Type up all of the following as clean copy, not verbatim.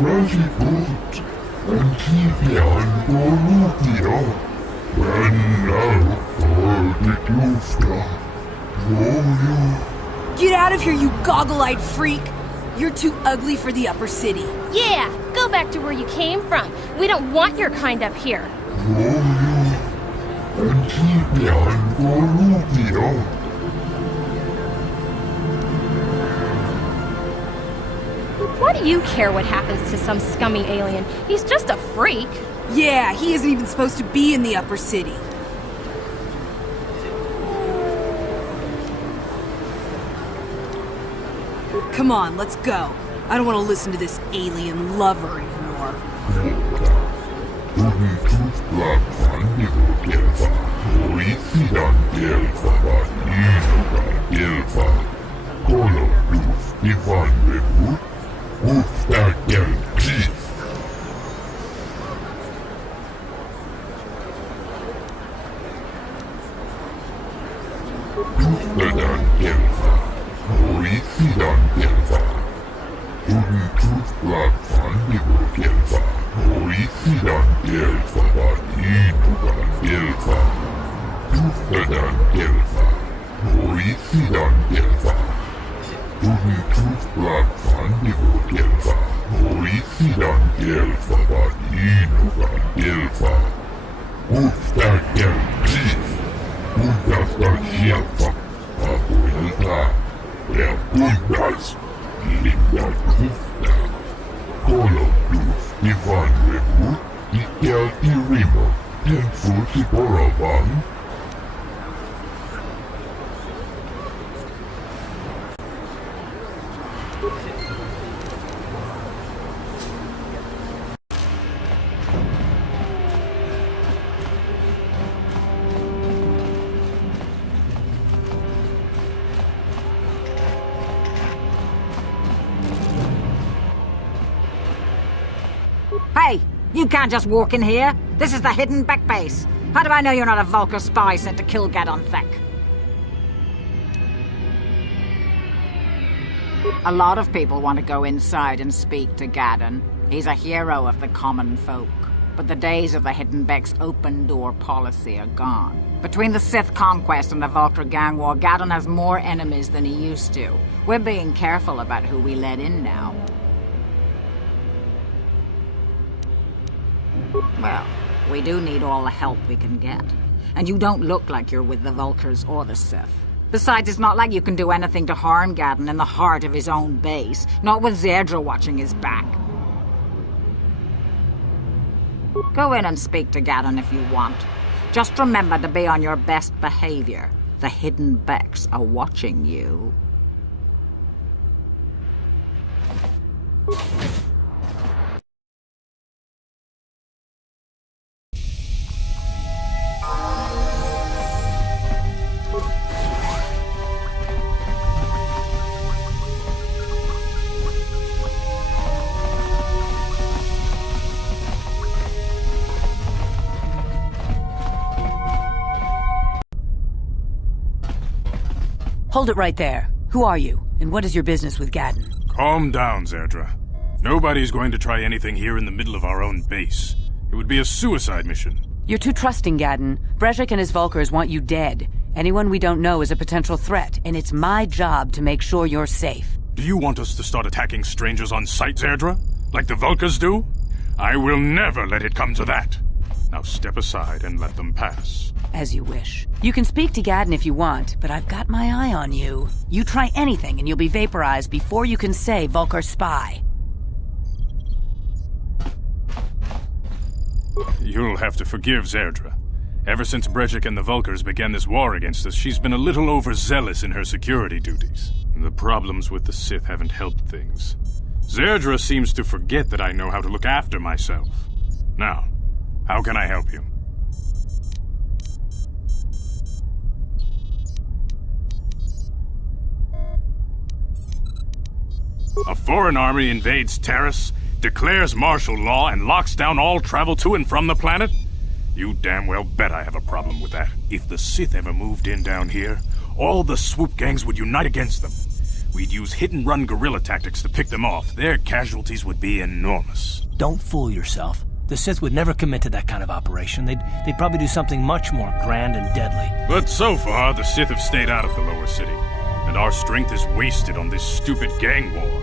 Varsågod en tidigare Bolivia. Vänner för det lufta. Get out of here, you goggle-eyed freak! You're too ugly for the upper city. Yeah, go back to where you came from. We don't want your kind up here. En tidigare Bolivia. Why do you care what happens to some scummy alien? He's just a freak. Yeah, he isn't even supposed to be in the upper city. Come on, let's go. I don't want to listen to this alien lover anymore. Hey, you can't just walk in here. This is the hidden back base. How do I know you're not a Vulkar spy sent to kill Gadon Thek? A lot of people want to go inside and speak to Gadon. He's a hero of the common folk. But the days of the Hidden Beck's open-door policy are gone. Between the Sith conquest and the Vulkar gang war, Gadon has more enemies than he used to. We're being careful about who we let in now. Well, we do need all the help we can get. And you don't look like you're with the Vulkars or the Sith. Besides, it's not like you can do anything to harm Gadon in the heart of his own base. Not with Zerdra watching his back. Go in and speak to Gadon if you want. Just remember to be on your best behavior. The Hidden Becks are watching you. Hold it right there. Who are you, and what is your business with Gadon? Calm down, Zerdra. Nobody's going to try anything here in the middle of our own base. It would be a suicide mission. You're too trusting, Gadon. Brezhik and his Vulkars want you dead. Anyone we don't know is a potential threat, and it's my job to make sure you're safe. Do you want us to start attacking strangers on sight, Zerdra? Like the Vulkars do? I will never let it come to that. Now step aside and let them pass. As you wish. You can speak to Gadon if you want, but I've got my eye on you. You try anything and you'll be vaporized before you can say Vulkar spy. You'll have to forgive Zerdra. Ever since Brezhik and the Vulkars began this war against us, she's been a little overzealous in her security duties. The problems with the Sith haven't helped things. Zerdra seems to forget that I know how to look after myself. Now, how can I help you? A foreign army invades Terrace, declares martial law, and locks down all travel to and from the planet? You damn well bet I have a problem with that. If the Sith ever moved in down here, all the swoop gangs would unite against them. We'd use hit-and-run guerrilla tactics to pick them off. Their casualties would be enormous. Don't fool yourself. The Sith would never commit to that kind of operation. They'd probably do something much more grand and deadly. But so far, the Sith have stayed out of the lower city, and our strength is wasted on this stupid gang war.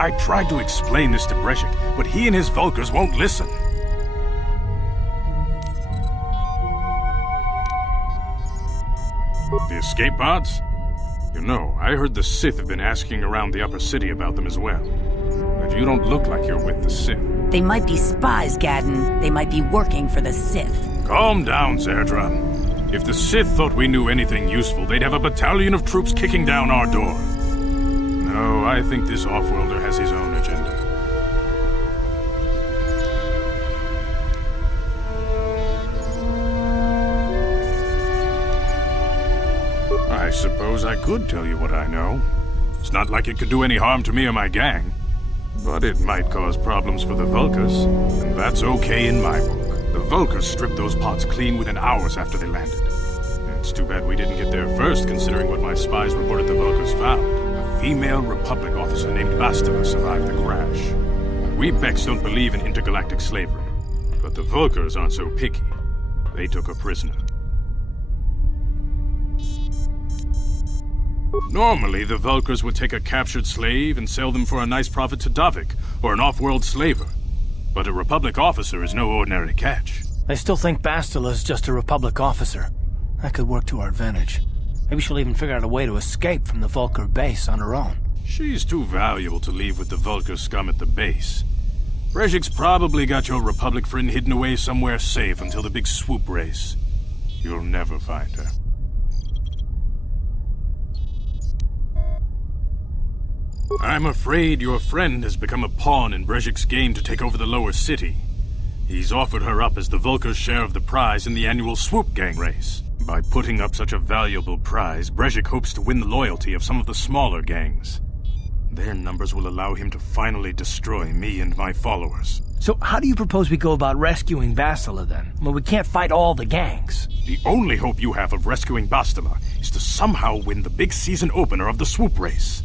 I tried to explain this to Breshik, but he and his Vulkars won't listen. The escape pods? You know, I heard the Sith have been asking around the upper city about them as well. But you don't look like you're with the Sith. They might be spies, Gadden. They might be working for the Sith. Calm down, Zerdra. If the Sith thought we knew anything useful, they'd have a battalion of troops kicking down our door. No, I think this off-worlder has his own agenda. I suppose I could tell you what I know. It's not like it could do any harm to me or my gang. But it might cause problems for the Vulkars, and that's okay in my book. The Vulkars stripped those pods clean within hours after they landed. It's too bad we didn't get there first, considering what my spies reported the Vulkars found. A female Republic officer named Bastila survived the crash. We Becks don't believe in intergalactic slavery, but the Vulkars aren't so picky. They took her prisoner. Normally, the Vulkars would take a captured slave and sell them for a nice profit to Davik, or an off-world slaver. But a Republic officer is no ordinary catch. I still think Bastila's just a Republic officer. That could work to our advantage. Maybe she'll even figure out a way to escape from the Vulkar base on her own. She's too valuable to leave with the Vulkar scum at the base. Breshik's probably got your Republic friend hidden away somewhere safe until the big swoop race. You'll never find her. I'm afraid your friend has become a pawn in Breshik's game to take over the lower city. He's offered her up as the Vulkar's share of the prize in the annual swoop gang race. By putting up such a valuable prize, Breshik hopes to win the loyalty of some of the smaller gangs. Their numbers will allow him to finally destroy me and my followers. So how do you propose we go about rescuing Bastila then? Well, we can't fight all the gangs. The only hope you have of rescuing Bastila is to somehow win the big season opener of the swoop race.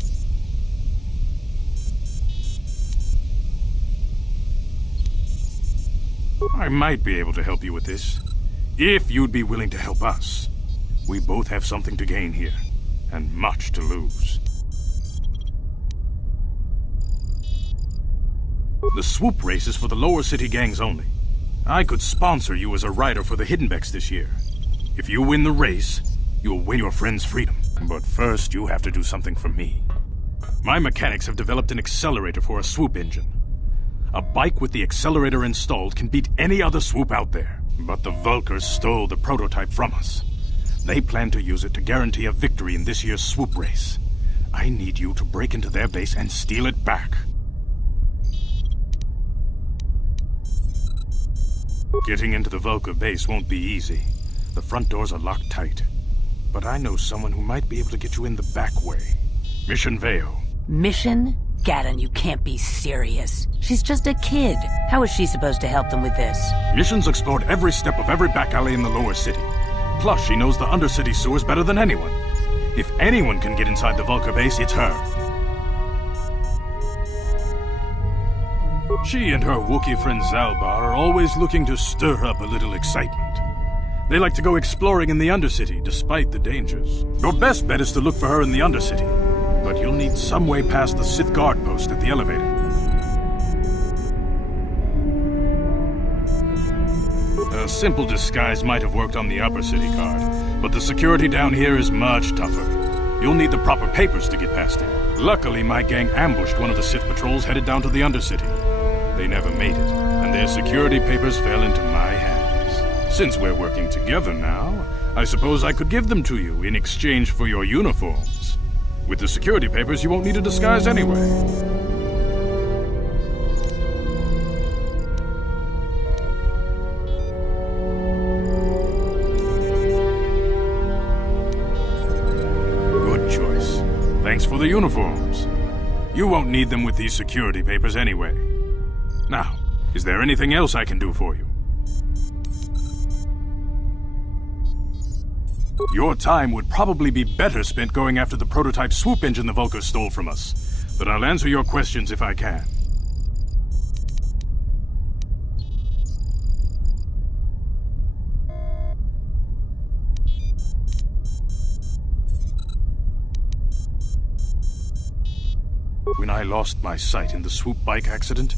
I might be able to help you with this, if you'd be willing to help us. We both have something to gain here, and much to lose. The swoop race is for the lower city gangs only. I could sponsor you as a rider for the Hidden Becks this year. If you win the race, you'll win your friend's freedom. But first, you have to do something for me. My mechanics have developed an accelerator for a swoop engine. A bike with the accelerator installed can beat any other swoop out there. But the Vulkars stole the prototype from us. They plan to use it to guarantee a victory in this year's swoop race. I need you to break into their base and steal it back. Getting into the Vulkar base won't be easy. The front doors are locked tight. But I know someone who might be able to get you in the back way. Mission Veo. Mission? Gadden, you can't be serious. She's just a kid. How is she supposed to help them with this? Mission's explored every step of every back alley in the lower city. Plus, she knows the undercity sewers better than anyone. If anyone can get inside the Vulkar base, it's her. She and her Wookiee friend Zalbar are always looking to stir up a little excitement. They like to go exploring in the undercity, despite the dangers. Your best bet is to look for her in the undercity. But you'll need some way past the Sith guard post at the elevator. A simple disguise might have worked on the upper city card, but the security down here is much tougher. You'll need the proper papers to get past it. Luckily, my gang ambushed one of the Sith patrols headed down to the undercity. They never made it, and their security papers fell into my hands. Since we're working together now, I suppose I could give them to you in exchange for your uniforms. With the security papers, you won't need a disguise anyway. Good choice. Thanks for the uniforms. You won't need them with these security papers anyway. Now, is there anything else I can do for you? Your time would probably be better spent going after the prototype swoop engine the Vulkars stole from us. But I'll answer your questions if I can. When I lost my sight in the swoop bike accident,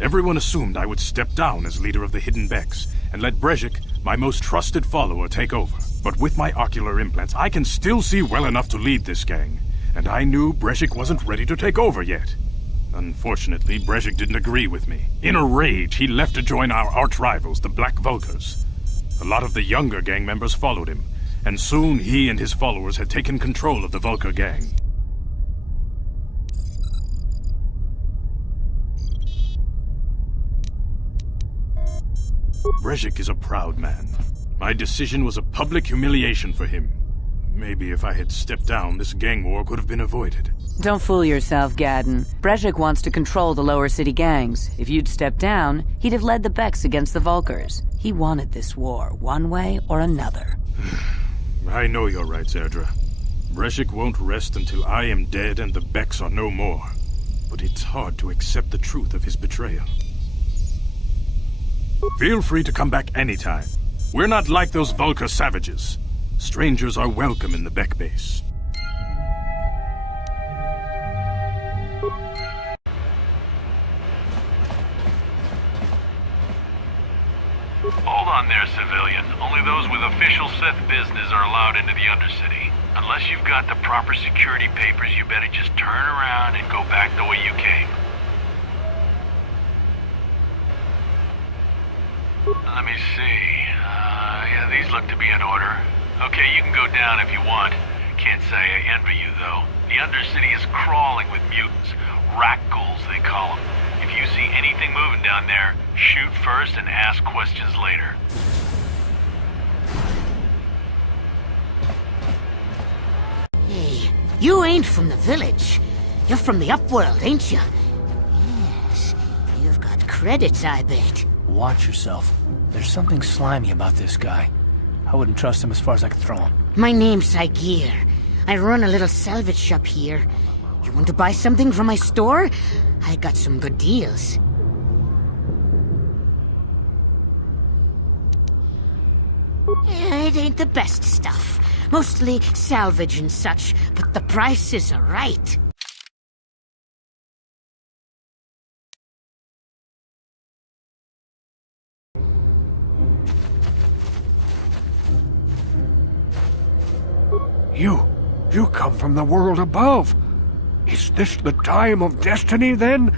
everyone assumed I would step down as leader of the Hidden Becks and let Brezhik, my most trusted follower, take over. But with my ocular implants, I can still see well enough to lead this gang, and I knew Brezhik wasn't ready to take over yet. Unfortunately, Brezhik didn't agree with me. In a rage, he left to join our arch-rivals, the Black Vulkars. A lot of the younger gang members followed him, and soon he and his followers had taken control of the Vulkar gang. Brezhik is a proud man. My decision was a public humiliation for him. Maybe if I had stepped down, this gang war could have been avoided. Don't fool yourself, Gadden. Brezhik wants to control the lower city gangs. If you'd stepped down, he'd have led the Becks against the Vulkars. He wanted this war, one way or another. I know you're right, Zerdra. Brezhik won't rest until I am dead and the Becks are no more. But it's hard to accept the truth of his betrayal. Feel free to come back anytime. We're not like those Vulkar savages. Strangers are welcome in the Beck base. Hold on there, civilian. Only those with official Sith business are allowed into the Undercity. Unless you've got the proper security papers, you better just turn around and go back the way you came. Let me see. Yeah, these look to be in order. Okay, you can go down if you want. Can't say I envy you, though. The Undercity is crawling with mutants. Rat-ghouls, they call them. If you see anything moving down there, shoot first and ask questions later. Hey, you ain't from the village. You're from the Upworld, ain't you? Yes, you've got credits, I bet. Watch yourself. There's something slimy about this guy. I wouldn't trust him as far as I could throw him. My name's Zygir. I run a little salvage shop here. You want to buy something from my store? I got some good deals. It ain't the best stuff. Mostly salvage and such, but the prices are right. You come from the world above. Is this the time of destiny, then?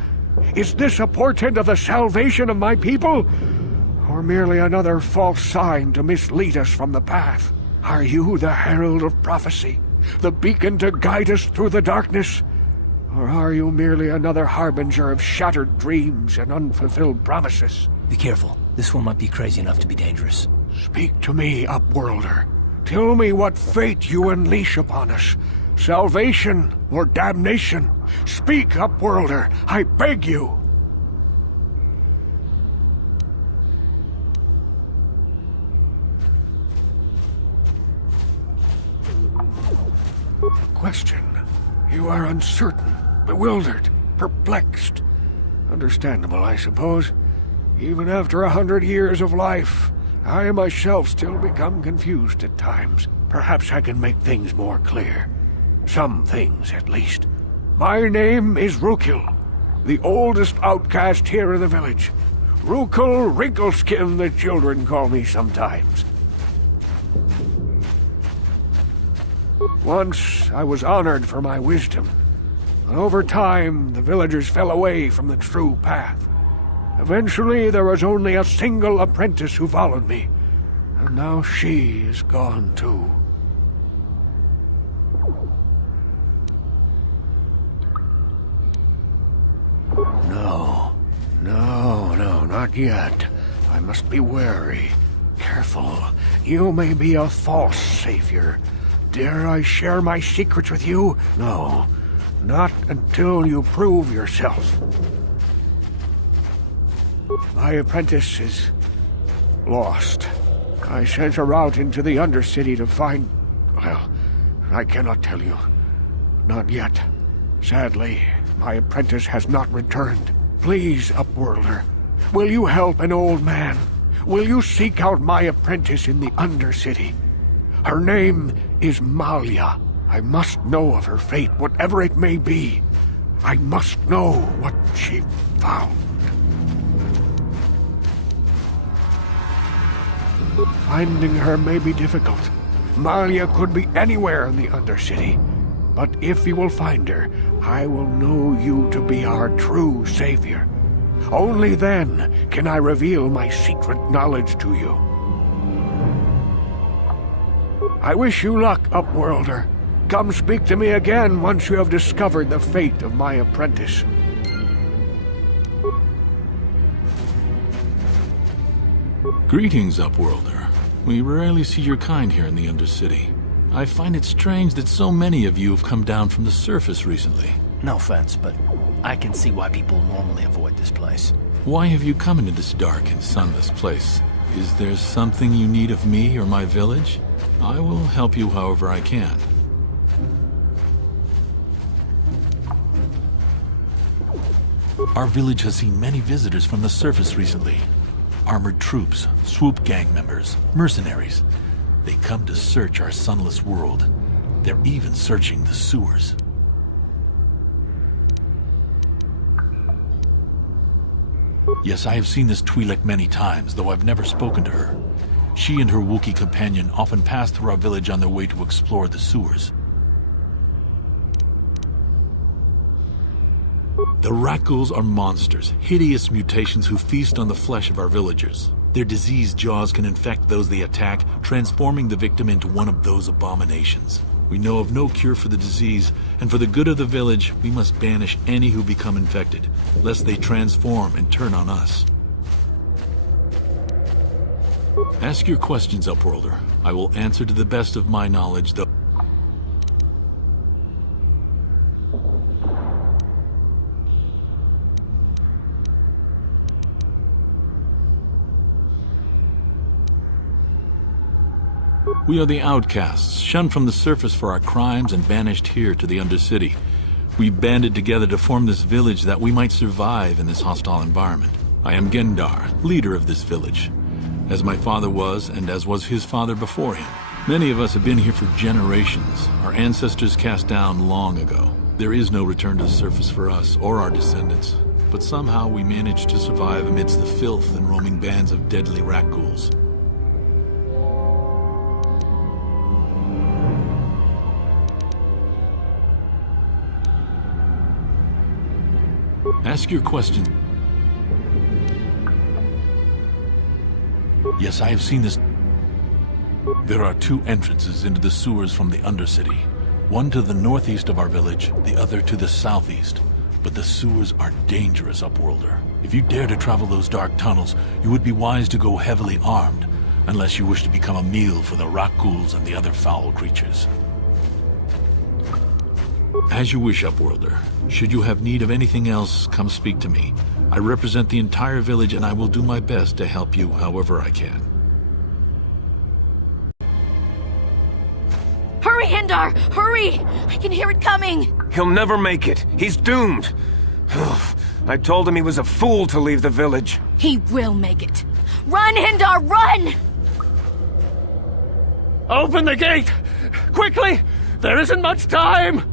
Is this a portent of the salvation of my people? Or merely another false sign to mislead us from the path? Are you the herald of prophecy, the beacon to guide us through the darkness? Or are you merely another harbinger of shattered dreams and unfulfilled promises? Be careful. This one might be crazy enough to be dangerous. Speak to me, Upworlder. Tell me what fate you unleash upon us. Salvation or damnation? Speak, Upworlder, I beg you! Question. You are uncertain, bewildered, perplexed. Understandable, I suppose. Even after 100 years of life, I myself still become confused at times. Perhaps I can make things more clear. Some things, at least. My name is Rukil, the oldest outcast here in the village. Rukil Wrinkleskin, the children call me sometimes. Once, I was honored for my wisdom, but over time, the villagers fell away from the true path. Eventually, there was only a single apprentice who followed me, and now she is gone too. No, not yet. I must be wary. Careful. You may be a false savior. Dare I share my secrets with you? No, not until you prove yourself. My apprentice is lost. I sent her out into the Undercity to find Well, I cannot tell you. Not yet. Sadly, my apprentice has not returned. Please, Upworlder, will you help an old man? Will you seek out my apprentice in the Undercity? Her name is Malia. I must know of her fate, whatever it may be. I must know what she found. Finding her may be difficult. Malia could be anywhere in the Undercity. But if you will find her, I will know you to be our true savior. Only then can I reveal my secret knowledge to you. I wish you luck, Upworlder. Come speak to me again once you have discovered the fate of my apprentice. Greetings, Upworlder. We rarely see your kind here in the Undercity. I find it strange that so many of you have come down from the surface recently. No offense, but I can see why people normally avoid this place. Why have you come into this dark and sunless place? Is there something you need of me or my village? I will help you however I can. Our village has seen many visitors from the surface recently. Armored troops, swoop gang members, mercenaries. They come to search our sunless world. They're even searching the sewers. Yes, I have seen this Twi'lek many times, though I've never spoken to her. She and her Wookiee companion often pass through our village on their way to explore the sewers. The Rakghouls are monsters, hideous mutations who feast on the flesh of our villagers. Their diseased jaws can infect those they attack, transforming the victim into one of those abominations. We know of no cure for the disease, and for the good of the village, we must banish any who become infected, lest they transform and turn on us. Ask your questions, Upworlder. I will answer to the best of my knowledge, though. We are the outcasts, shunned from the surface for our crimes and banished here to the Undercity. We banded together to form this village that we might survive in this hostile environment. I am Gendar, leader of this village, as my father was and as was his father before him. Many of us have been here for generations, our ancestors cast down long ago. There is no return to the surface for us or our descendants, but somehow we managed to survive amidst the filth and roaming bands of deadly Rakghouls. Ask your question. Yes, I have seen this. There are two entrances into the sewers from the Undercity. One to the northeast of our village, the other to the southeast. But the sewers are dangerous, Upworlder. If you dare to travel those dark tunnels, you would be wise to go heavily armed, unless you wish to become a meal for the Rakghouls and the other foul creatures. As you wish, Upworlder. Should you have need of anything else, come speak to me. I represent the entire village and I will do my best to help you however I can. Hurry, Hindar! Hurry! I can hear it coming! He'll never make it. He's doomed. I told him he was a fool to leave the village. He will make it. Run, Hindar, run! Open the gate! Quickly! There isn't much time!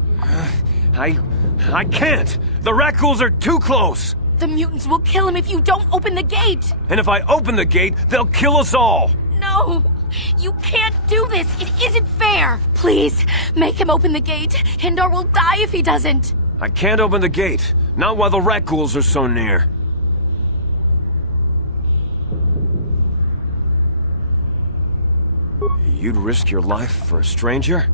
I can't! The Rakghouls are too close! The mutants will kill him if you don't open the gate! And if I open the gate, they'll kill us all! No! You can't do this! It isn't fair! Please, make him open the gate. Hindar will die if he doesn't! I can't open the gate. Not while the Rakghouls are so near. You'd risk your life for a stranger?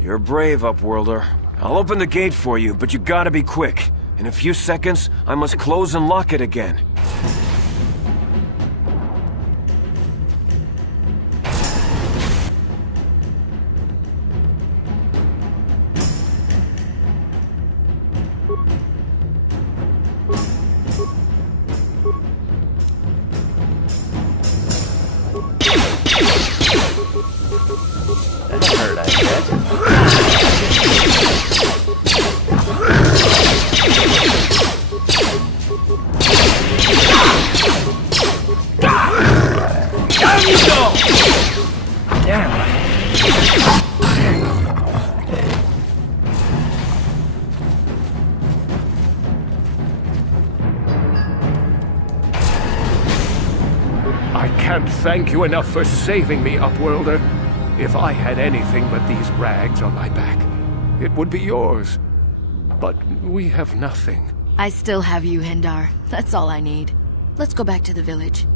You're brave, Upworlder. I'll open the gate for you, but you gotta be quick. In a few seconds, I must close and lock it again. can't thank you enough for saving me, Upworlder. If I had anything but these rags on my back, it would be yours. But we have nothing. I still have you, Hindar. That's all I need. Let's go back to the village.